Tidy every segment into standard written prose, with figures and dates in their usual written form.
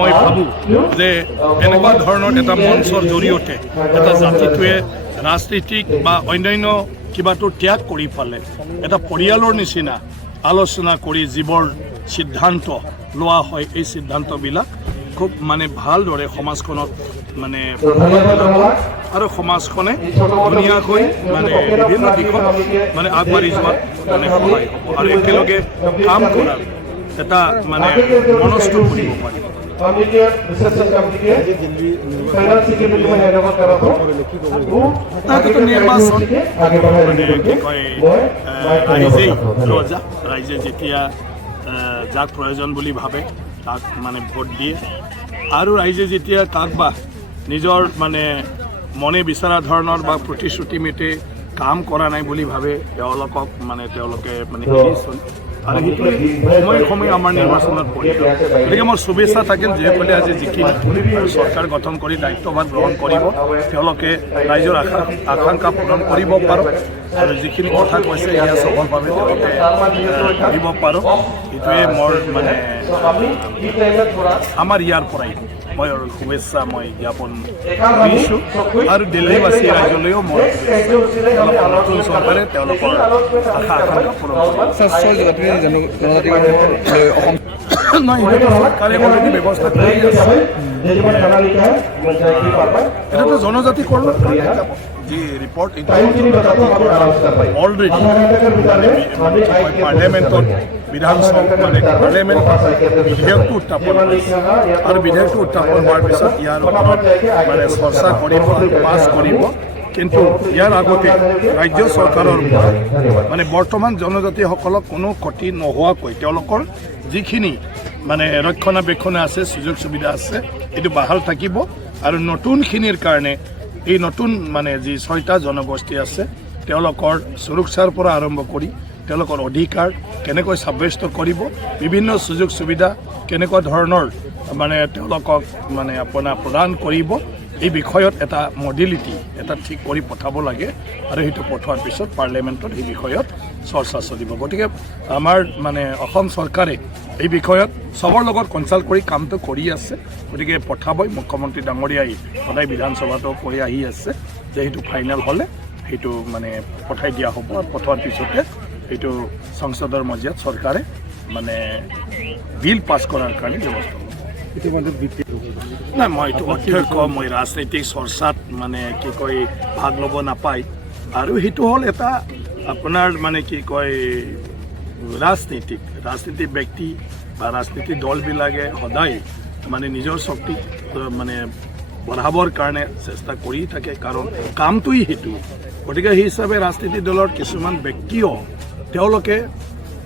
মই ভাবোঁ যে এনেকুৱা ধৰণৰ এটা মঞ্চৰ জৰিয়তে এটা জাতিটোৱে ৰাজনীতিক বা অন্যান্য কিবাটো ত্যাগ কৰি পালে এটা পৰিয়ালৰ নিচিনা আলোচনা কৰি যিবোৰ সিদ্ধান্ত লোৱা হয় এই সিদ্ধান্তবিলাক খুব মানে ভালদৰে সমাজখনত মানে আৰু সমাজখনে ধুনীয়াকৈ মানে বিভিন্ন দিশত মানে আগবাঢ়ি যোৱাত মানে সহায় হ'ব আৰু একেলগে কাম কৰাৰ এটা মানে মনস্থ কৰিব পাৰিব। নিৰ্বাচন মানে কি কয় ৰাইজেই ৰজা, ৰাইজে যেতিয়া যাক প্ৰয়োজন বুলি ভাবে তাক মানে ভোট দিয়ে আৰু ৰাইজে যেতিয়া কাক বা নিজৰ মানে মনে বিচৰা ধৰণৰ বা প্ৰতিশ্ৰুতি মতে কাম কৰা নাই বুলি ভাবে তেওঁলোকক মানে তেওঁলোকে মানে এৰি চলে আৰু সেইটোৱে সময়ে সময়ে আমাৰ নিৰ্বাচনত পৰিব। গতিকে মোৰ শুভেচ্ছা থাকিল যিসকলে আজি যিখিনি চৰকাৰ গঠন কৰি দায়িত্বভাৰ গ্ৰহণ কৰিব তেওঁলোকে ৰাইজৰ আকাংক্ষা পূৰণ কৰিব পাৰক আৰু যিখিনি কথা কৈছে এয়া সফলভাৱে তেওঁলোকে কৰিব পাৰক। এইটোৱে মোৰ মানে আমাৰ ইয়াৰ পৰাই মই শুভেচ্ছা মই জ্ঞাপন কৰিছোঁ আৰু দিল্লীবাসী ৰাইজলৈও মই নতুন চৰকাৰে তেওঁলোকৰ আশা আকাংক্ষা পূৰণ চৰকাৰে অলৰেডি ব্যৱস্থা কৰি আছে। এটাতো জনজাতিকৰণ যি ৰিপৰ্ট অলৰেডি পাৰ্লিয়ামেণ্টত বিধানসভা মানে পাৰ্লিয়ামেণ্টত বিধেয়কটো উত্থাপন কৰিছে আৰু বিধেয়কটো উত্থাপন হোৱাৰ পিছত ইয়াৰ ওপৰত মানে চৰ্চা কৰিব পাছ কৰিব। কিন্তু ইয়াৰ আগতে ৰাজ্য চৰকাৰৰ পৰা মানে বৰ্তমান জনজাতিসকলক কোনো ক্ষতি নোহোৱাকৈ তেওঁলোকৰ যিখিনি মানে ৰক্ষণাবেক্ষণ আছে সুযোগ সুবিধা আছে এইটো বাহাল থাকিব আৰু নতুনখিনিৰ কাৰণে এই নতুন মানে যি 6টা জনগোষ্ঠী আছে তেওঁলোকৰ সুৰক্ষাৰ পৰা আৰম্ভ কৰি তেওঁলোকৰ অধিকাৰ কেনেকৈ সাব্যস্ত কৰিব বিভিন্ন সুযোগ সুবিধা কেনেকুৱা ধৰণৰ মানে তেওঁলোকক মানে আপোনাৰ প্ৰদান কৰিব এই বিষয়ত এটা মডেলিটি এটা ঠিক কৰি পঠাব লাগে আৰু সেইটো পঠোৱাৰ পিছত পাৰ্লিয়ামেণ্টত এই বিষয়ত চৰ্চা চলিব। গতিকে আমাৰ মানে অসম চৰকাৰে এই বিষয়ত চবৰ লগত কনচাল্ট কৰি কামটো কৰি আছে। গতিকে পঠাবই মুখ্যমন্ত্ৰী ডাঙৰীয়াই সদায় বিধানসভাটো কৈ আহি আছে যে সেইটো ফাইনেল হ'লে সেইটো মানে পঠাই দিয়া হ'ব আৰু পঠোৱাৰ পিছতে এইটো সংসদৰ মজিয়াত চৰকাৰে মানে বিল পাছ কৰাৰ কাৰণে ব্যৱস্থা নাই। মই এইটো অধ্যক্ষ মই ৰাজনৈতিক চৰ্চাত মানে কি কয় ভাগ ল'ব নাপায় আৰু সেইটো হ'ল এটা আপোনাৰ মানে কি কয় ৰাজনীতিক ব্যক্তি বা ৰাজনীতিক দলবিলাকে সদায় মানে নিজৰ শক্তি মানে বঢ়াবৰ কাৰণে চেষ্টা কৰি থাকে কাৰণ কামটোৱেই সেইটো। গতিকে সেই হিচাপে ৰাজনীতিক দলৰ কিছুমান ব্যক্তিও তেওঁলোকে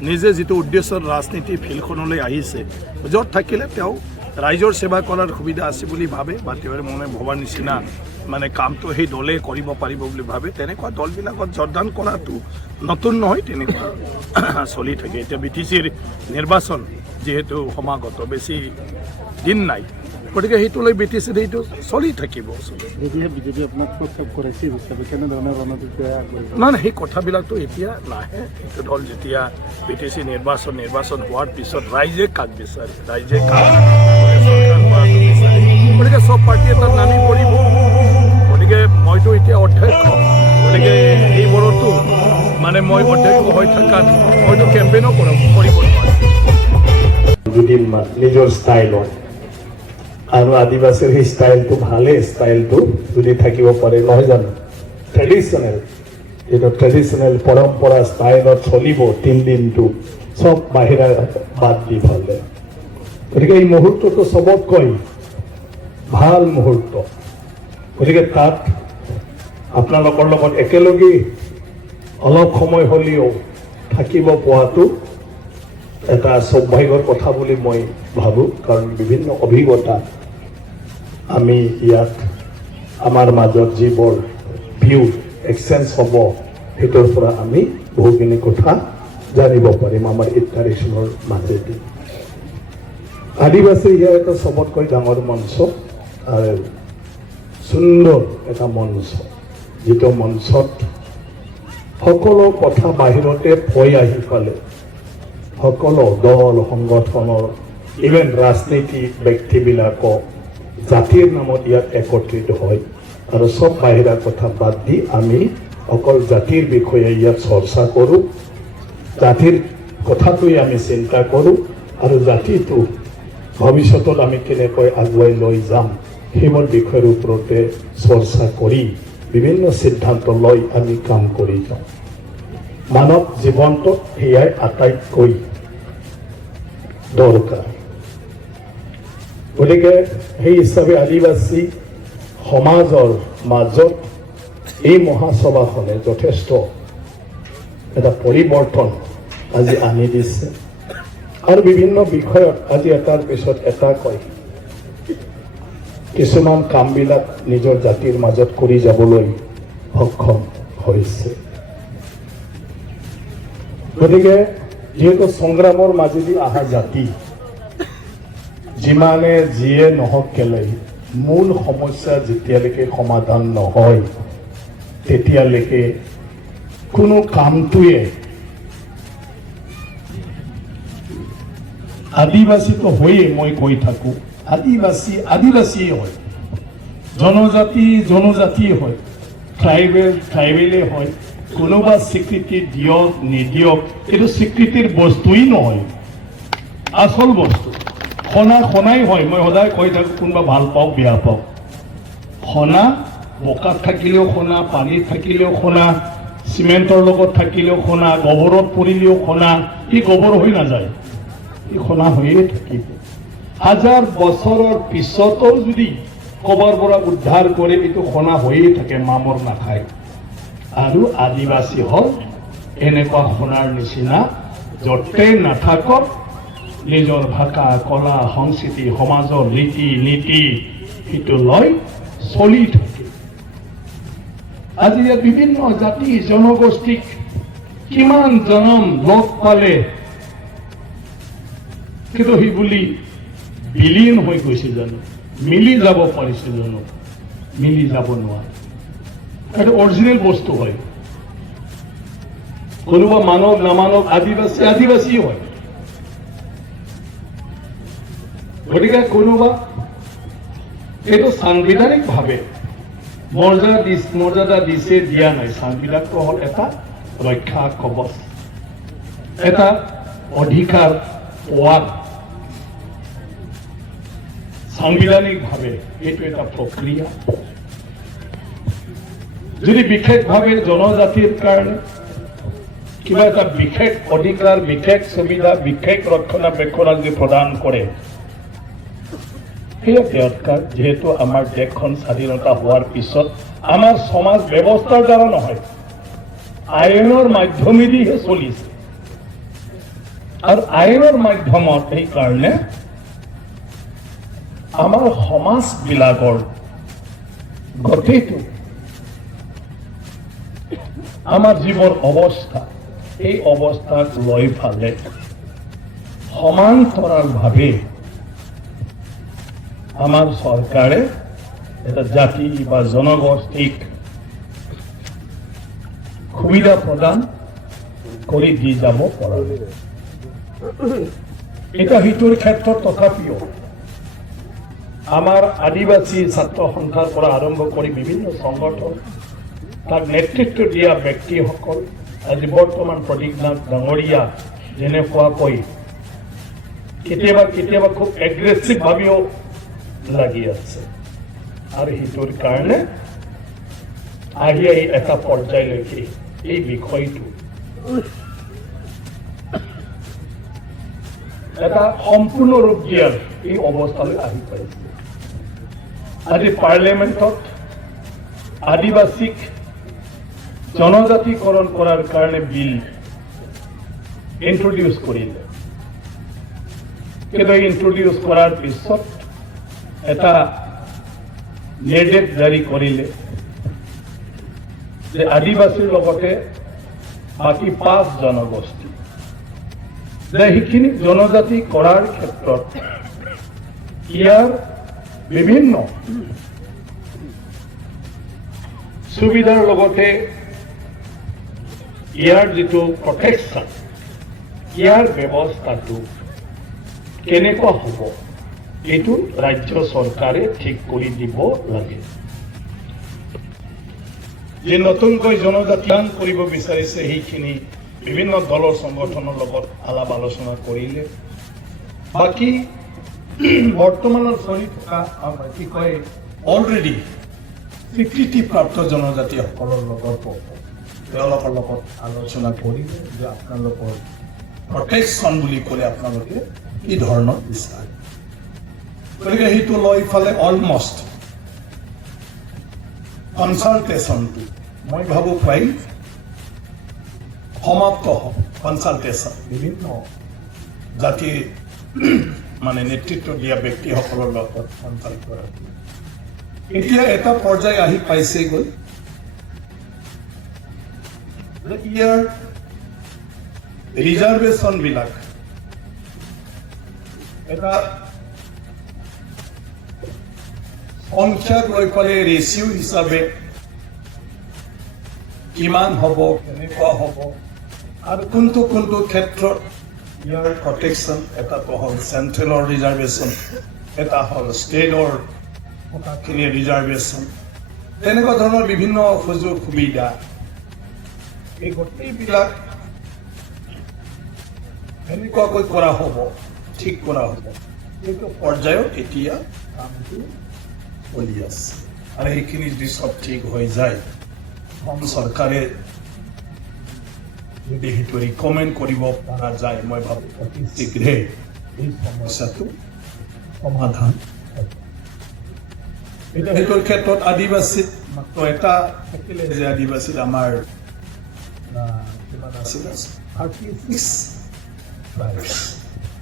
নিজে যিটো উদ্দেশ্যত ৰাজনীতি ফিল্ডখনলৈ আহিছে য'ত থাকিলে তেওঁ ৰাইজৰ সেৱা কৰাৰ সুবিধা আছে বুলি ভাবে বা তেওঁৰ মনে ভবাৰ নিচিনা মানে কামটো সেই দলে কৰিব পাৰিব বুলি ভাবে তেনেকুৱা দলবিলাকত যোগদান কৰাটো নতুন নহয়, তেনেকুৱা চলি থাকে। এতিয়া BTCৰ নিৰ্বাচন যিহেতু সমাগত বেছি দিন নাই গতিকে সেইটোলৈ BTCৰ সেইটো চলি থাকিব। নাই সেই কথাবিলাকতো এতিয়া নাহে। সেইটো দল যেতিয়া BTC নিৰ্বাচন হোৱাৰ পিছত ৰাইজে কাক বিচাৰে ৰাইজে কাক গতিকে চব পাৰ্টি এটাত নামি পৰিব। গতিকে মইতো এতিয়া অধ্যক্ষ গতিকে এইবোৰতো মানে মই অধ্যক্ষ হৈ থকাত মইতো কেম্পেইনো কৰিব নোৱাৰিম নিজৰ ষ্টাইলত আৰু আদিবাসীৰ সেই ষ্টাইলটো ভালেই ষ্টাইলটো যদি থাকিব পাৰে নহয় জানো ট্ৰেডিশ্যনেল এইটো ট্ৰেডিশ্যনেল পৰম্পৰা ষ্টাইলত চলিব 3 দিনটো চব বাহিৰা বাদ দি ফালে। গতিকে এই মুহূৰ্তটো চবতকৈ ভাল মুহূৰ্ত। গতিকে তাত আপোনালোকৰ লগত একেলগে অলপ সময় হ'লেও থাকিব পোৱাটো এটা সৌভাগ্যৰ কথা বুলি মই ভাবোঁ কাৰণ বিভিন্ন অভিজ্ঞতা আমি ইয়াত আমাৰ মাজত যিবোৰ ভিউ এক্সচেঞ্জ হ'ব সেইটোৰ পৰা আমি বহুখিনি কথা জানিব পাৰিম আমাৰ ইণ্টাৰেকশ্যনৰ মাজেদি। আদিবাসী ইয়াৰ এটা চবতকৈ ডাঙৰ মঞ্চ আৰু সুন্দৰ এটা মঞ্চ যিটো মঞ্চত সকলো কথা বাহিৰতে পৰি আহি পালে সকলো দল সংগঠনৰ ইভেন ৰাজনীতিক ব্যক্তিবিলাকো জাতিৰ নামত ইয়াত একত্ৰিত হয় আৰু চব বাহিৰা কথা বাদ দি আমি অকল জাতিৰ বিষয়ে ইয়াত চৰ্চা কৰোঁ, জাতিৰ কথাটোৱে আমি চিন্তা কৰোঁ আৰু জাতিটো ভৱিষ্যতত আমি কেনেকৈ আগুৱাই লৈ যাম সেইবোৰ বিষয়ৰ ওপৰতে চৰ্চা কৰি বিভিন্ন সিদ্ধান্ত লৈ আমি কাম কৰি যাওঁ। মানৱ জীৱনটোত সেয়াই আটাইতকৈ দৰকাৰ। গতিকে সেই হিচাপে আদিবাসী সমাজৰ মাজত এই মহাসভাখনে যথেষ্ট এটা পৰিৱৰ্তন আজি আনি দিছে আৰু বিভিন্ন বিষয়ত আজি এটাৰ পিছত এটা কয় কিছুমান কামবিলাক নিজৰ জাতিৰ মাজত কৰি যাবলৈ সক্ষম হৈছে। গতিকে যিহেতু সংগ্ৰামৰ মাজেদি অহা জাতি যিমানে যিয়ে নহওক কেলে মূল সমস্যা যেতিয়ালৈকে সমাধান নহয় তেতিয়ালৈকে কোনো কামটোৱে আদিবাসীটো হয়ে মই কৈ থাকোঁ আদিবাসীয়ে হয়, জনজাতিয়ে হয়, ট্ৰাইবেলে হয়। কোনোবা স্বীকৃতি দিয়ক নিদিয়ক এইটো স্বীকৃতিৰ বস্তুৱেই নহয়, আচল বস্তু খনাই হয়। মই সদায় কৈ থাকোঁ কোনোবা ভাল পাওক বেয়া পাওক, খনা বোকাত থাকিলেও খনা, পানীত থাকিলেও খনা, চিমেণ্টৰ লগত থাকিলেও খনা, গোবৰত পৰিলেও খনা, ই গোবৰ হৈ নাযায়, ই খনা হৈয়ে থাকিব। 1000 বছৰৰ পিছতো যদি কবৰ পৰা উদ্ধাৰ কৰি এইটো খনা হৈয়ে থাকে, মামৰ নাখায়। আৰু আদিবাসী হ'ল এনেকুৱা খনাৰ নিচিনা য'তে নাথাকক নিজৰ ভাষা, কলা, সংস্কৃতি, সমাজৰ ৰীতি নীতি সেইটো লৈ চলি থাকে। আজি ইয়াত বিভিন্ন জাতি জনগোষ্ঠীক কিমান জনম লগ পালে কিন্তু সি বুলি বিলীন হৈ গৈছে জানো, মিলি যাব পাৰিছে জানো? মিলি যাব নোৱাৰে। এটা অৰিজিনেল বস্তু হয়। কোনোবা মানৱ নামানৱ আদিবাসী হয়। গতিকে কোনোবা এইটো সাংবিধানিকভাৱে মৰ্যাদা দিছে দিয়া নাই। সংবিধানটো হ'ল এটা ৰক্ষা কবচ, এটা অধিকাৰ পোৱাৰ সাংবিধানিকভাৱে এইটো এটা প্ৰক্ৰিয়া। যদি বিশেষভাৱে জনজাতিৰ কাৰণে কিবা এটা বিশেষ অধিকাৰ, বিশেষ সুবিধা, বিশেষ ৰক্ষণাবেক্ষণ যদি প্ৰদান কৰে সেয়া দৰকাৰ। যিহেতু আমাৰ দেশখন স্বাধীনতা হোৱাৰ পিছত আমাৰ সমাজ ব্যৱস্থাৰ দ্বাৰা নহয়, আইনৰ মাধ্যমেদিহে চলিছে। আৰু আইনৰ মাধ্যমত সেইকাৰণে আমাৰ সমাজবিলাকৰ গোটেইটো আমাৰ যিবোৰ অৱস্থা এই অৱস্থাক লৈ ফালে সমান্তৰালভাৱে আমাৰ চৰকাৰে এটা জাতি বা জনগোষ্ঠীক সুবিধা প্ৰদান কৰি দি যাব পৰা। এটা সিটোৰ ক্ষেত্ৰত তথাপিও আমাৰ আদিবাসী ছাত্ৰ সন্থাৰ পৰা আৰম্ভ কৰি বিভিন্ন সংগঠন, তাক নেতৃত্ব দিয়া ব্যক্তিসকল, আজি বৰ্তমান প্ৰদীপনাথ ডাঙৰীয়া যেনেকুৱাকৈ কেতিয়াবা খুব এগ্ৰেছিভভাৱেও লাগি আছে। আৰু সেইটোৰ কাৰণে আহি এটা পৰ্যায়লৈকে এই বিষয়টো এটা সম্পূৰ্ণ ৰূপ দিয়াৰ এই অৱস্থালৈ আহি পাইছে। আজি পাৰ্লিয়ামেণ্টত আদিবাসীক জনজাতিকৰণ কৰাৰ কাৰণে বিল ইন্ট্ৰডিউচ কৰিলে। কিন্তু ইন্ট্ৰডিউচ কৰাৰ পিছত এটা নিৰ্দেশ জাৰি কৰিলে যে আদিবাসীৰ লগতে বাকী 5 জনগোষ্ঠী যে সেইখিনি জনজাতি কৰাৰ ক্ষেত্ৰত ইয়াৰ বিভিন্ন সুবিধাৰ লগতে ইয়াৰ যিটো প্ৰটেকশ্যন, ইয়াৰ ব্যৱস্থাটো কেনেকুৱা হ'ব এইটো ৰাজ্য চৰকাৰে ঠিক কৰি দিব লাগে। যে নতুনকৈ জনজাতিয়ান কৰিব বিচাৰিছে সেইখিনি বিভিন্ন দলৰ সংগঠনৰ লগত আলাপ আলোচনা কৰিলে। বাকী বৰ্তমানৰ চলি থকা কি কয় অলৰেডি স্বীকৃতিপ্ৰাপ্ত জনজাতিসকলৰ লগত তেওঁলোকৰ লগত আলোচনা কৰিলে যে আপোনালোকৰ প্ৰটেকশ্যন বুলি ক'লে আপোনালোকে কি ধৰণৰ বিচাৰে। গতিকে সেইটো লৈ ফালে অলমষ্ট কনচালটেশ্যনটো মই ভাবোঁ প্ৰায় সমাপ্ত হ'ব। কনচালটেশ্যন বিভিন্ন জাতিৰ মানে নেতৃত্ব দিয়া ব্যক্তিসকলৰ লগত কনচাল্ট কৰা এতিয়া এটা পৰ্যায় আহি পাইছেগৈ যে ইয়াৰ ৰিজাৰ্ভেশ্যনবিলাক এটা সংখ্যাক লৈ পেলাই ৰেচিঅ' হিচাপে কিমান হ'ব, কেনেকুৱা হ'ব আৰু কোনটো কোনটো ক্ষেত্ৰত ইয়াৰ প্ৰটেকশ্যন, এটাটো হ'ল চেণ্ট্ৰেলৰ ৰিজাৰ্ভেশ্যন, এটা হ'ল ষ্টেটৰ কথাখিনি ৰিজাৰ্ভেশ্যন, তেনেকুৱা ধৰণৰ বিভিন্ন সুযোগ সুবিধা এই গোটেইবিলাক এনেকুৱাকৈ কৰা হ'ব, ঠিক কৰা হ'ব। এইটো পৰ্যায়ত এতিয়া কামটো চলি আছে আৰু সেইখিনি যদি চব ঠিক হৈ যায় অসম চৰকাৰে যদি সেইটো ৰিকমেণ্ড কৰিব পৰা যায় মই ভাবোঁ অতি শীঘ্ৰে এই সমস্যাটো সমাধান হ'ব। এতিয়া সেইটোৰ ক্ষেত্ৰত আদিবাসীত মাত্ৰ এটা থাকিলে যে আদিবাসীত আমাৰ কিমান আছিলে 36 ট্ৰাইবছ।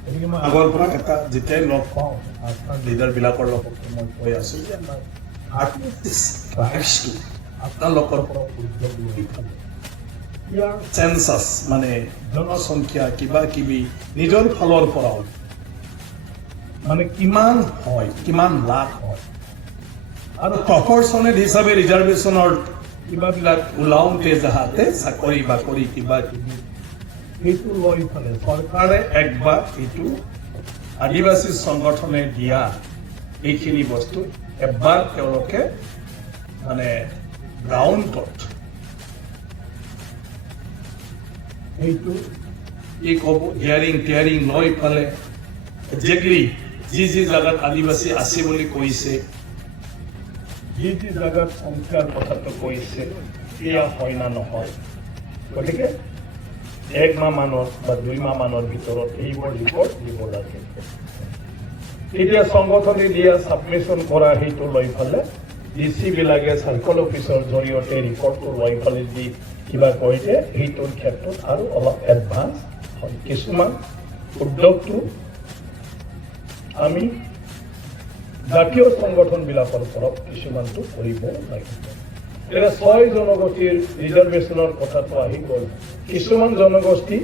গতিকে মই আগৰ পৰা এটা যেতিয়াই লগ পাওঁ আপোনাৰ লিডাৰবিলাকৰ লগত মই কৈ আছোঁ যে আমাৰ 36 ট্ৰাইবছটো আপোনালোকৰ পৰা উদ্যোগ লৈ থাকে। ইয়াৰ চেঞ্চাছ মানে জনসংখ্যা কিবা কিবি নিজৰ ফালৰ পৰাও মানে কিমান হয়, কিমান লাখ হয় আৰু প্ৰপৰ্চনেট হিচাপে ৰিজাৰ্ভেশ্যনৰ কিবাবিলাক ওলাওঁতে যাহাতে চাকৰি বাকৰি কিবা কিবি সেইটো লৈ ফালে চৰকাৰে একবাৰ এইটো আদিবাসী সংগঠনে দিয়া এইখিনি বস্তু এবাৰ তেওঁলোকে মানে গ্ৰাউণ্ডত সেইটো কি ক'ব হিয়াৰিং লৈ ফালে একজেক্টলি যি যি জাগাত আদিবাসী আছে বুলি কৈছে, যি যি জাগাত সংখ্যাৰ কথাটো কৈছে এয়া হয় না নহয়। গতিকে 1 মাহ মানৰ বা 2 মাহ মানৰ ভিতৰত এইবোৰ ৰিপৰ্ট দিব লাগে। এতিয়া সংগঠনে দিয়া ছাবমিশ্যন কৰা সেইটো লৈ ফালে ডিচিবিলাকে চাৰ্কল অফিচৰ জৰিয়তে ৰিপৰ্টটো লৈ ফালে দি কিবা কৰিলে সেইটোৰ ক্ষেত্ৰত আৰু অলপ এডভান্স হয়। কিছুমান উদ্যোগটো আমি জাতীয় সংগঠনবিলাকৰ পৰা কিছুমানটো কৰিব লাগিব। এতিয়া 6 জনগোষ্ঠীৰ ৰিজাৰ্ভেশ্যনৰ কথাটো আহি গ'ল। কিছুমান জনগোষ্ঠী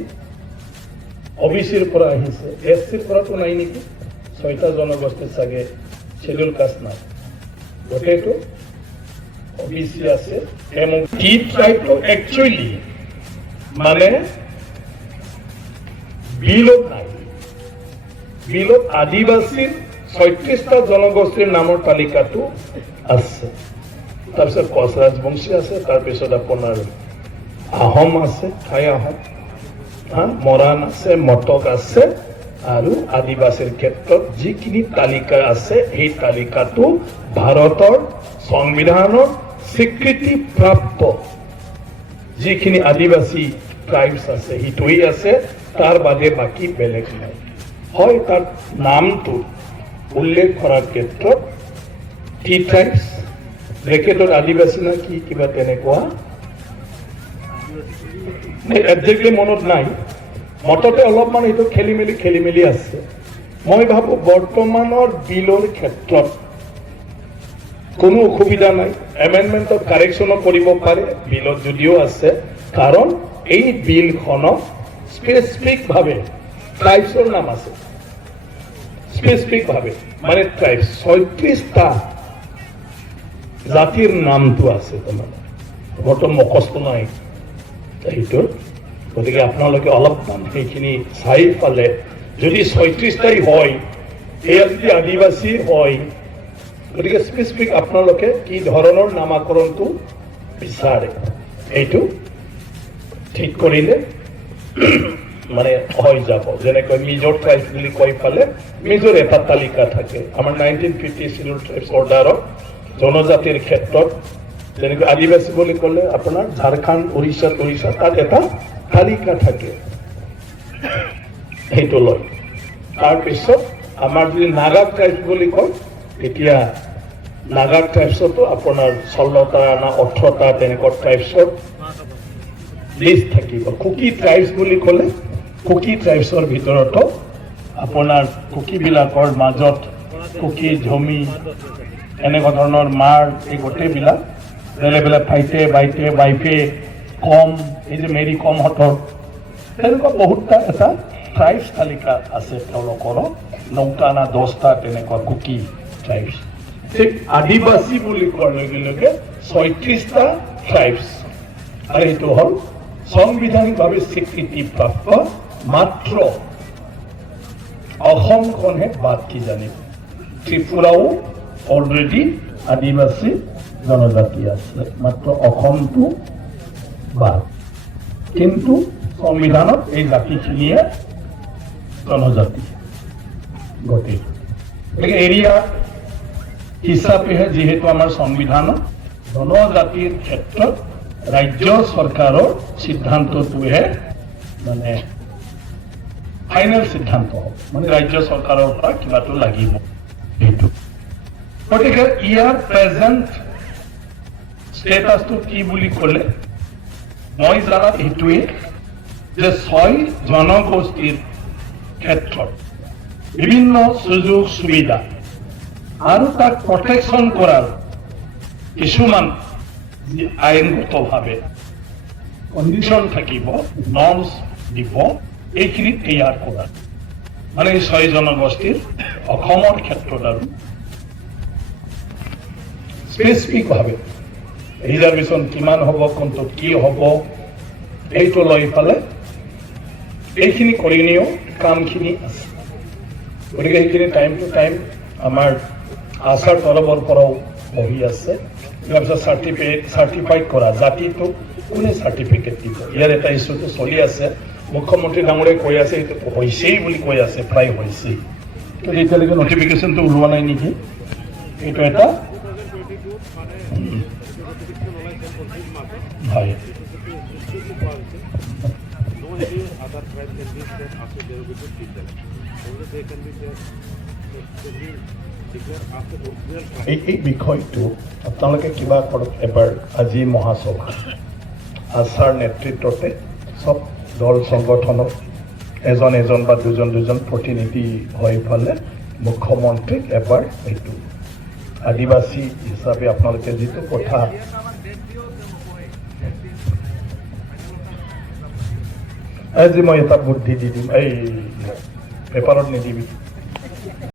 OBCৰ পৰা আহিছে, SCৰ পৰাতো নাই নেকি? 6টা জনগোষ্ঠীৰ চাগে শ্বেডিউল কাষ্ট নাই, গোটেইটো OBC আছে। টি ট্ৰাইবটো একচুৱেলি মানে বিলত নাই। বিলত আদিবাসীৰ 36টা জনগোষ্ঠীৰ নামৰ তালিকাটো আছে। তাৰপিছত কোচ ৰাজবংশী আছে, তাৰপিছত আপোনাৰ আহোম আছে, ঠাই আহোম, মৰাণ আছে, মটক আছে আৰু আদিবাসীৰ ক্ষেত্ৰত যিখিনি তালিকা আছে সেই তালিকাটো ভাৰতৰ সংবিধানৰ স্বীকৃতিপ্ৰাপ্ত যিখিনি আদিবাসী ট্ৰাইবছ আছে সেইটোৱেই আছে, তাৰ বাদে বাকী বেলেগ নাই। হয় তাৰ নামটো উল্লেখ কৰাৰ ক্ষেত্ৰত টি ট্ৰাইবছ ব্ৰেকেটত আদিবাসী না কি কিবা তেনেকুৱা একজেক্টলি মনত নাই। মততে অলপমান এইটো খেলি মেলি আছে। মই ভাবোঁ বৰ্তমানৰ বিলৰ ক্ষেত্ৰত কোনো অসুবিধা নাই, এমেণ্ডমেণ্টত কাৰেকশ্যনো কৰিব পাৰে বিলত যদিও আছে, কাৰণ এই বিলখনত স্পেচিফিকভাৱে ট্ৰাইবছৰ নাম আছে। স্পেচিফিকভাৱে মানে ট্ৰাইবছ 36টা জাতিৰ নামটো আছে তাৰমানে, বৰ্তমান মুখস্থ নাই সেইটোৰ। গতিকে আপোনালোকে অলপমান সেইখিনি চাই পালে যদি 36টাই হয় এয়া যদি আদিবাসীৰ হয় গতিকে স্পেচিফিক আপোনালোকে কি ধৰণৰ নামাকৰণটো বিচাৰে এইটো ঠিক কৰিলে মানে হৈ যাব যেনেকৈ মিজোৰ ট্ৰাইবছ বুলি কৈ পালে মিজোৰ এটা তালিকা থাকে আমাৰ 1950 চিডিউল ট্ৰাইবছ অৰ্ডাৰত জনজাতিৰ ক্ষেত্ৰত যেনেকৈ আদিবাসী বুলি ক'লে আপোনাৰ ঝাৰখণ্ড উৰিষ্যা তাত এটা তালিকা থাকে সেইটো লয় তাৰপিছত আমাৰ যদি নাগা ট্ৰাইবছ বুলি কয় তেতিয়া নাগা ট্ৰাইবছতো আপোনাৰ 16টা না 18টা তেনেকুৱা ট্ৰাইবছৰ লিষ্ট থাকিব কুকি ট্ৰাইবছ বুলি ক'লে কুকি ট্ৰাইবছৰ ভিতৰতো আপোনাৰ কুকিবিলাকৰ মাজত কুকি ঝমি এনেকুৱা ধৰণৰ মাৰ এই গোটেইবিলাক বেলেগ ঠাইতে বাইতে বাইফে কম এই যে মেৰি কমহঁতৰ তেনেকুৱা বহুতটা এটা ট্ৰাইবছ তালিকা আছে তেওঁলোকৰ 9টা না 10টা তেনেকুৱা কুকি ট্ৰাইবছ ঠিক আদিবাসী বুলি কোৱাৰ লগে লগে 36টা ট্ৰাইবছ আৰু এইটো হ'ল সংবিধানিকভাৱে স্বীকৃতিপ্ৰাপ্ত মাত্ৰ অসমখনহে বাদ কি জানিব ত্ৰিপুৰাও অলৰেডি আদিবাসী জনজাতি আছে মাত্ৰ অসমটো বাদ কিন্তু সংবিধানত এই জাতিখিনিয়ে জনজাতি গতিকে গতিকে এৰিয়া হিচাপেহে যিহেতু আমাৰ সংবিধানত জনজাতিৰ ক্ষেত্ৰত ৰাজ্য চৰকাৰৰ সিদ্ধান্তটোহে মানে ফাইনেল সিদ্ধান্ত হ'ব মানে ৰাজ্য চৰকাৰৰ পৰা কিবাটো লাগিব সেইটো গতিকে ইয়াৰ প্ৰেজেণ্ট ষ্টেটাছটো কি বুলি ক'লে মই জানাত এইটোৱে যে 6 জনগোষ্ঠীৰ ক্ষেত্ৰত বিভিন্ন সুযোগ সুবিধা আৰু তাক প্ৰটেকশ্যন কৰাৰ কিছুমান আইনগতভাৱে কণ্ডিশ্যন থাকিব নৰ্মছ দিব এইখিনি তৈয়াৰ কৰাৰ মানে এই 6 জনগোষ্ঠীৰ অসমৰ ক্ষেত্ৰত আৰু স্পেচিফিকভাৱে ৰিজাৰ্ভেশ্যন কিমান হ'ব কোনটোত কি হ'ব এইটো লৈ পেলাই এইখিনি কৰি নিও কামখিনি আছে গতিকে সেইখিনি টাইম টু টাইম আমাৰ আশাৰ তৰফৰ পৰাও বহি আছে তাৰপিছত চাৰ্টিফাইড কৰা জাতিটো কোনে চাৰ্টিফিকেট দিব ইয়াৰ এটা ইছ্যুটো চলি আছে মুখ্যমন্ত্ৰী ডাঙৰীয়ে কৈ আছে এইটো হৈছেই বুলি কৈ আছে প্ৰায় হৈছেই কিন্তু এতিয়ালৈকে নটিফিকেশ্যনটো ওলোৱা নাই নেকি এইটো এটা হয় এই বিষয়টো আপোনালোকে কিবা কৰক এবাৰ আজি মহাসভা আশাৰ নেতৃত্বতে সব দল সংগঠনৰ এজন বা দুজন প্ৰতিনিধি হৈ পেলে মুখ্যমন্ত্ৰীক এবাৰ এইটো আদিবাসী হিচাপে আপোনালোকে যিটো কথা আজি মই এটা বুদ্ধি দি দিম এই পেপাৰত নিদিবি